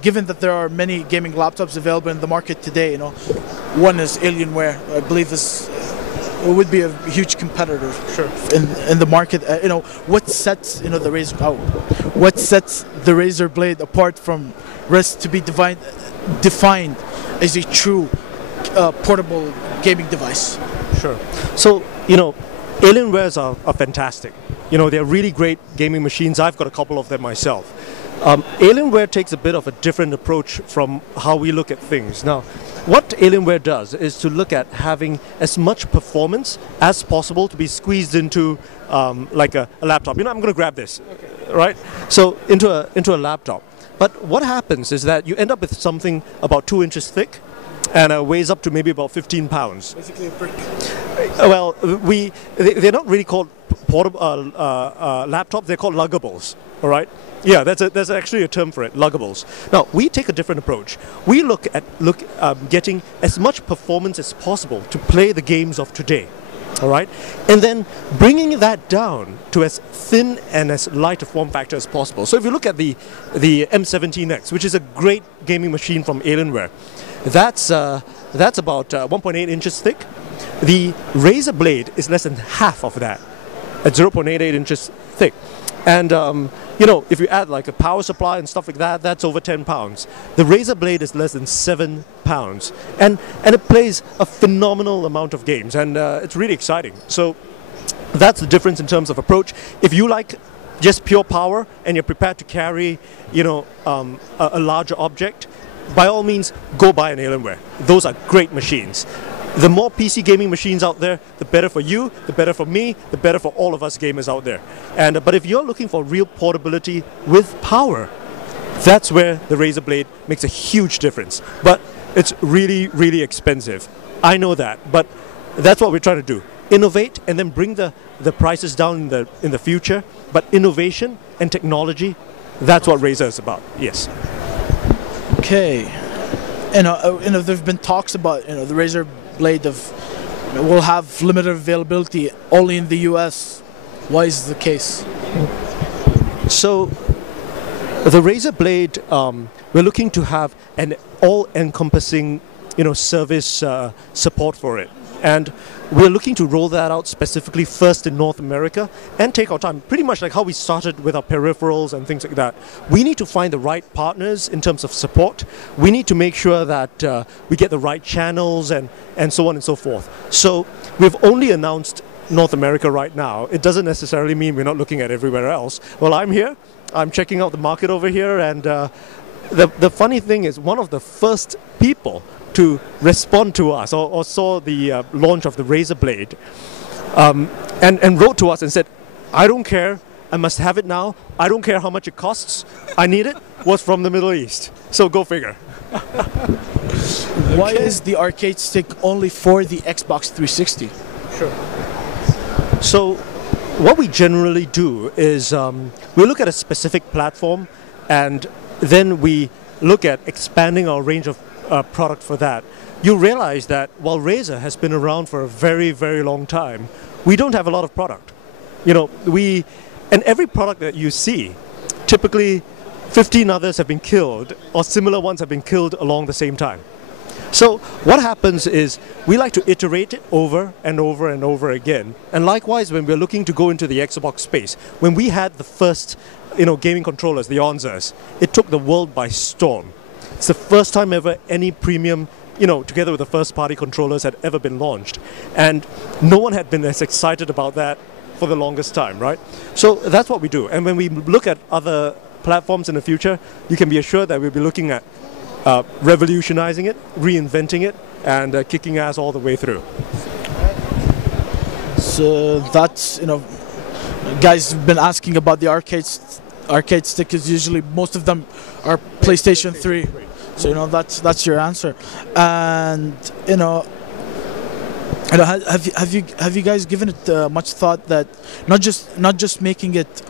given that there are many gaming laptops available in the market today, you know, one is Alienware. I believe this would be a huge competitor in the market. You know, what sets the Razer Blade apart from rest to be defined as a true portable gaming device? Sure. So, you know, Alienwares are fantastic. You know, they're really great gaming machines. I've got a couple of them myself. Alienware takes a bit of a different approach from how we look at things. Now, what Alienware does is to look at having as much performance as possible to be squeezed into like a laptop. You know, I'm going to grab this, right? So into a laptop. But what happens is that you end up with something about 2 inches thick and weighs up to maybe about 15 pounds. Basically a brick. Well, they're not really called portable laptops. They're called luggables. All right. Yeah, there's actually a term for it, luggables. Now we take a different approach. We look at getting as much performance as possible to play the games of today. All right, and then bringing that down to as thin and as light a form factor as possible. So if you look at the M17X, which is a great gaming machine from Alienware, that's about 1.8 inches thick. The Razer Blade is less than half of that, at 0.88 inches thick. And you know, if you add like a power supply and stuff like that, that's over 10 pounds. The Razer Blade is less than 7 pounds, and it plays a phenomenal amount of games, and it's really exciting. So that's the difference in terms of approach. If you like just pure power and you're prepared to carry, you know, a larger object, by all means, go buy an Alienware. Those are great machines. The more PC gaming machines out there, the better for you, the better for me, the better for all of us gamers out there. And but if you're looking for real portability with power, that's where the Razer Blade makes a huge difference. But it's really, really expensive. I know that, but that's what we're trying to do. Innovate and then bring the prices down in the future. But innovation and technology, that's what Razer is about. Yes. Okay. You know, there've been talks about the Razer Blade will have limited availability only in the US. Why is the case? So the Razer Blade, we're looking to have an all-encompassing, service support for it, and we're looking to roll that out specifically first in North America and take our time, pretty much like how we started with our peripherals and things like that. We need to find the right partners in terms of support. We need to make sure that we get the right channels and so on and so forth. So we've only announced North America right now. It doesn't necessarily mean we're not looking at everywhere else. Well, I'm here. I'm checking out the market over here, and the funny thing is, one of the first people to respond to us or saw the launch of the Razer Blade and wrote to us and said, I don't care, I must have it now, I don't care how much it costs, I need it, was from the Middle East. So go figure. Why is the arcade stick only for the Xbox 360? Sure. So what we generally do is we look at a specific platform, and then we look at expanding our range of product for that. You realize that while Razer has been around for a very, very long time, we don't have a lot of product. And every product that you see, typically 15 others have been killed, or similar ones have been killed along the same time. So what happens is we like to iterate it over and over and over again. And likewise, when we're looking to go into the Xbox space, when we had the first gaming controllers, the Onzas, it took the world by storm. It's the first time ever any premium, together with the first-party controllers, had ever been launched. And no one had been as excited about that for the longest time, right? So that's what we do. And when we look at other platforms in the future, you can be assured that we'll be looking at revolutionizing it, reinventing it, and kicking ass all the way through. So that's, guys have been asking about the arcade stick, is usually most of them are PlayStation 3. So that's your answer. And have you guys given it much thought that not just making it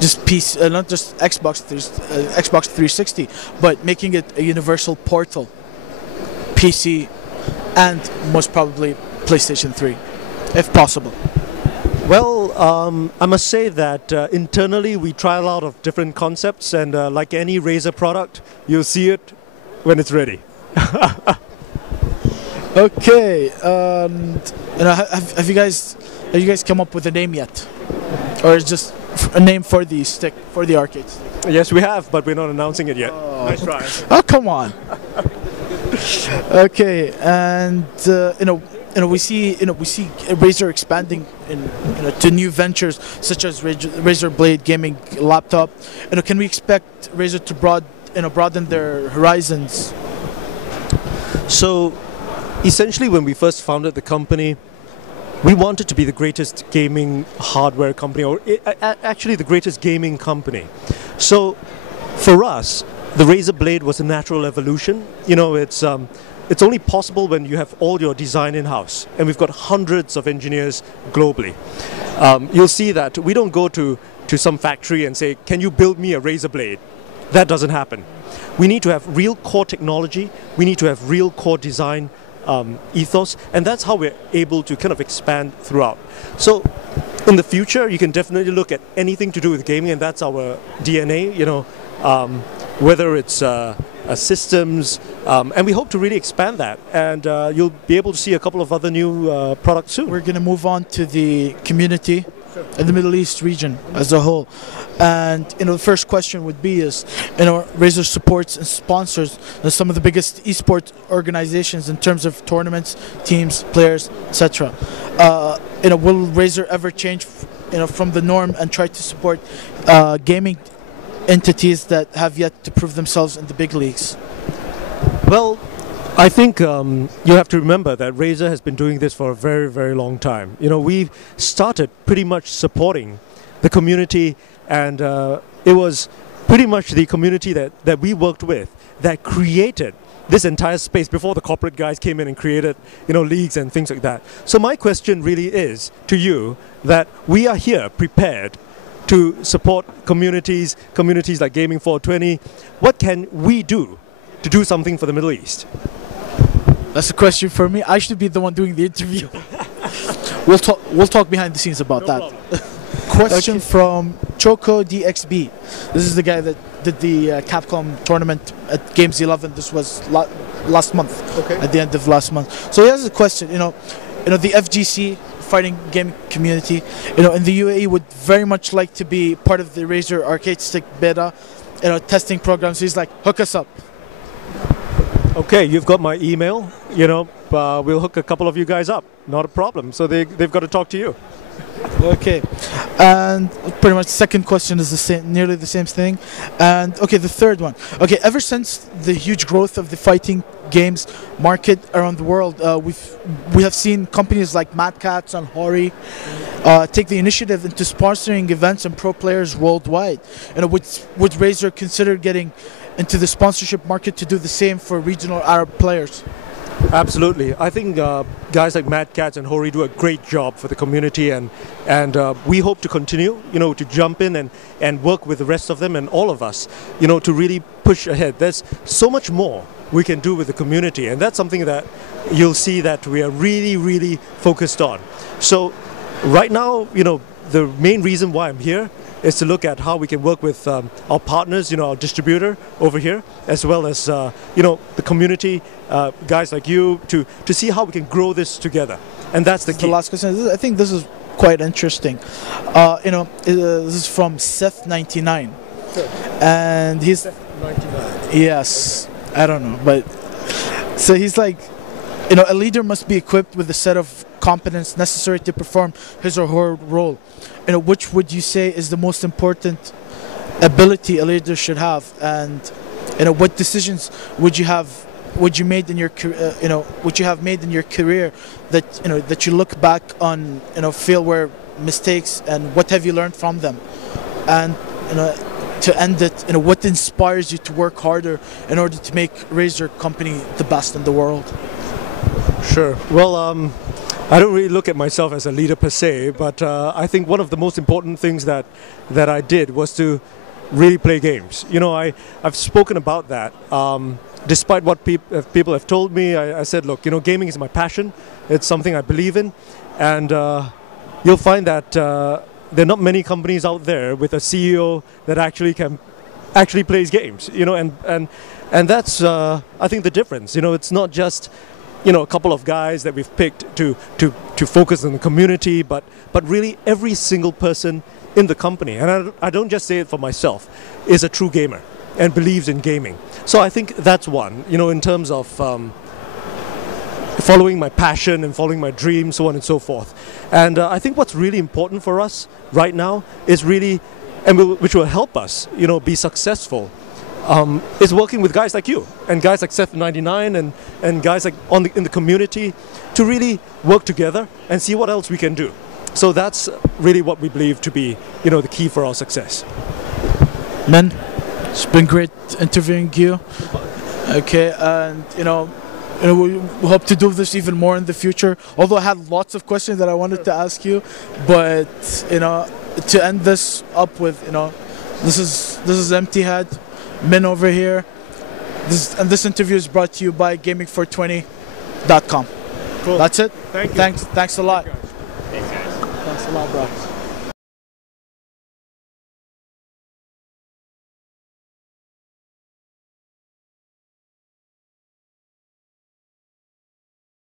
just PC, not just Xbox 360, but making it a universal portal, PC, and most probably PlayStation 3, if possible? Well, I must say that internally we try a lot of different concepts, and like any Razer product, you'll see it when it's ready. Okay, have you guys come up with a name yet, or is just a name for the stick, for the arcade stick? Yes, we have, but we're not announcing it yet. Oh. Nice try. Oh, come on. Okay, and we see Razer expanding to new ventures such as Razer Blade gaming laptop. Can we expect Razer to broaden their horizons? So, essentially, when we first founded the company, we wanted to be the greatest gaming hardware company, or actually the greatest gaming company. So, for us, the Razer Blade was a natural evolution. It's only possible when you have all your design in-house, and we've got hundreds of engineers globally. You'll see that we don't go to some factory and say, can you build me a Razer Blade? That doesn't happen. We need to have real core technology, we need to have real core design ethos, and that's how we're able to kind of expand throughout. So in the future, you can definitely look at anything to do with gaming, and that's our DNA, whether it's systems, and we hope to really expand that, and you'll be able to see a couple of other new products soon. We're going to move on to the community in the Middle East region as a whole, and the first question would be is, Razer supports and sponsors some of the biggest esports organizations in terms of tournaments, teams, players, etc. Will Razer ever change from the norm and try to support gaming entities that have yet to prove themselves in the big leagues? Well, I think you have to remember that Razer has been doing this for a very, very long time. We've started pretty much supporting the community, and it was pretty much the community that we worked with that created this entire space before the corporate guys came in and created, leagues and things like that. So my question really is to you that we are here prepared to support communities like Gaming 420. What can we do to do something for the Middle East? That's a question for me. I should be the one doing the interview. We'll talk behind the scenes about that. Question from Choco DXB. This is the guy that did the Capcom tournament at Games 11. This was last month. Okay. At the end of last month. So he has a question. The FGC fighting gaming community, in the UAE would very much like to be part of the Razer arcade stick beta, testing program. So he's like, hook us up. Okay, you've got my email. We'll hook a couple of you guys up. Not a problem. So they've got to talk to you. Okay, and pretty much the second question is the same, nearly the same thing. And okay, the third one. Okay, ever since the huge growth of the fighting games market around the world, we have seen companies like Mad Catz and Hori take the initiative into sponsoring events and pro players worldwide. Would Razer consider getting into the sponsorship market to do the same for regional Arab players? Absolutely. I think guys like Mad Catz and Hori do a great job for the community, and we hope to continue, to jump in and work with the rest of them and all of us, to really push ahead. There's so much more we can do with the community, and that's something that you'll see that we are really, really focused on. So right now, the main reason why I'm here is to look at how we can work with our partners, our distributor over here, as well as the community, guys like you, to see how we can grow this together. And that's the key. The last question. I think this is quite interesting. This is from Seth99, and he's Seth99. Yes, I don't know, but so he's like, a leader must be equipped with a set of competence necessary to perform his or her role. Which would you say is the most important ability a leader should have, and what decisions would you have made in your career that you look back on, feel were mistakes, and what have you learned from them, and to end it, what inspires you to work harder in order to make Razer company the best in the world? Sure. Well, I don't really look at myself as a leader per se, but I think one of the most important things that I did was to really play games. I've spoken about that. Despite what people have told me, I said, look, gaming is my passion. It's something I believe in, and you'll find that there are not many companies out there with a CEO that actually plays games, you know, and that's I think the difference. You know, it's not just, you know, a couple of guys that we've picked to focus on the community, but really every single person in the company, and I don't just say it for myself, is a true gamer and believes in gaming. So I think that's one, you know, in terms of following my passion and following my dreams, so on and so forth. And I think what's really important for us right now is really, which will help us, you know, be successful, is working with guys like you and guys like Seth99 and guys like in the community to really work together and see what else we can do. So that's really what we believe to be, you know, the key for our success. Men, it's been great interviewing you. Okay, and you know, we hope to do this even more in the future. Although I had lots of questions that I wanted to ask you, but you know, to end this up with, you know, this is Empty Head, Min over here. This interview is brought to you by gaming420.com. Cool. That's it. Thank you. Thanks a lot. Thanks, guys. Thanks a lot, bro.